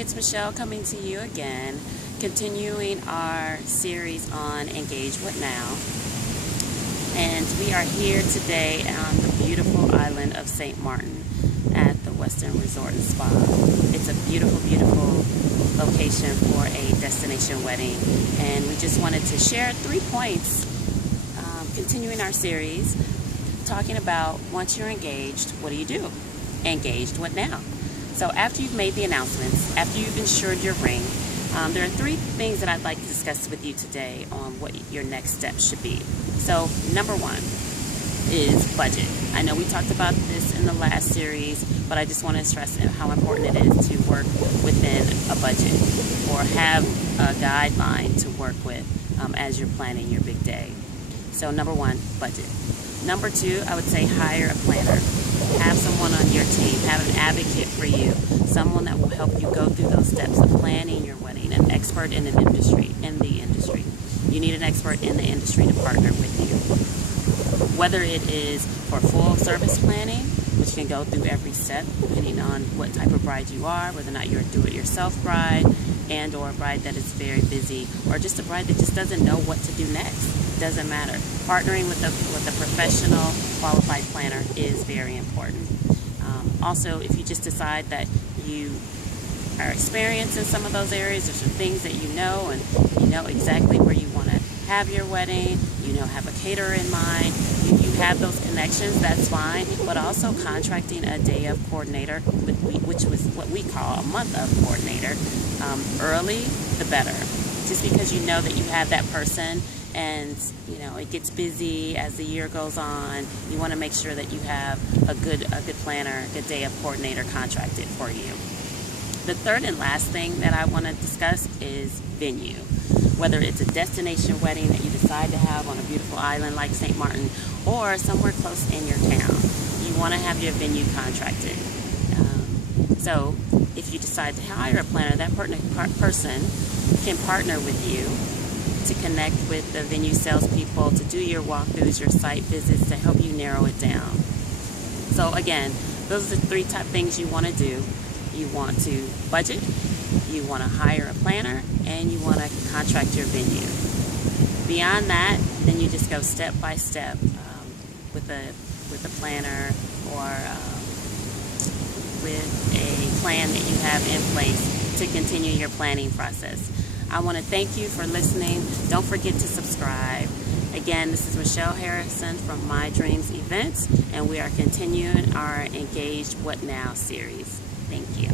it's Michelle coming to you again, continuing our series on Engage What Now. And we are here today on the beautiful island of St. Martin at the Western Resort and Spa. It's a beautiful, beautiful location for a destination wedding. And we just wanted to share 3 points, continuing our series, talking about once you're engaged, what do you do? Engaged, what now? So after you've made the announcements, after you've insured your ring, there are 3 things that I'd like to discuss with you today on what your next steps should be. So number 1 is budget. I know we talked about this in the last series, but I just want to stress how important it is to work within a budget or have a guideline to work with as you're planning your big day. So number 1, budget. Number 2, I would say hire a planner. Have someone on your team, have an advocate for you, someone that will help you go through those steps of planning your wedding, an expert in the industry. You need an expert in the industry to partner with you. Whether it is for full service planning, which can go through every step depending on what type of bride you are, whether or not you're a do-it-yourself bride and or a bride that is very busy, or just a bride that just doesn't know what to do next. Doesn't matter. Partnering with a professional, qualified planner is very important. Also, if you just decide that you are experienced in some of those areas, there's some things that you know, and you know exactly where you want to have your wedding, you know, have a caterer in mind, you have those connections, that's fine. But also contracting a day of coordinator, which was what we call a month of coordinator, early the better. Just because you know that you have that person, and you know it gets busy as the year goes on, you want to make sure that you have a good planner, a good day of coordinator contracted for you. The third and last thing that I want to discuss is venue. Whether it's a destination wedding that you decide to have on a beautiful island like St. Martin or somewhere close in your town, you want to have your venue contracted. So if you decide to hire a planner, that person can partner with you to connect with the venue salespeople, to do your walkthroughs, your site visits, to help you narrow it down. So again, those are the 3 top things you want to do. You want to budget, you want to hire a planner, and you want to contract your venue. Beyond that, then you just go step by step with a planner or with a plan that you have in place to continue your planning process. I want to thank you for listening. Don't forget to subscribe. Again, this is Michelle Harrison from My Dreams Events, and we are continuing our Engaged What Now series. Thank you.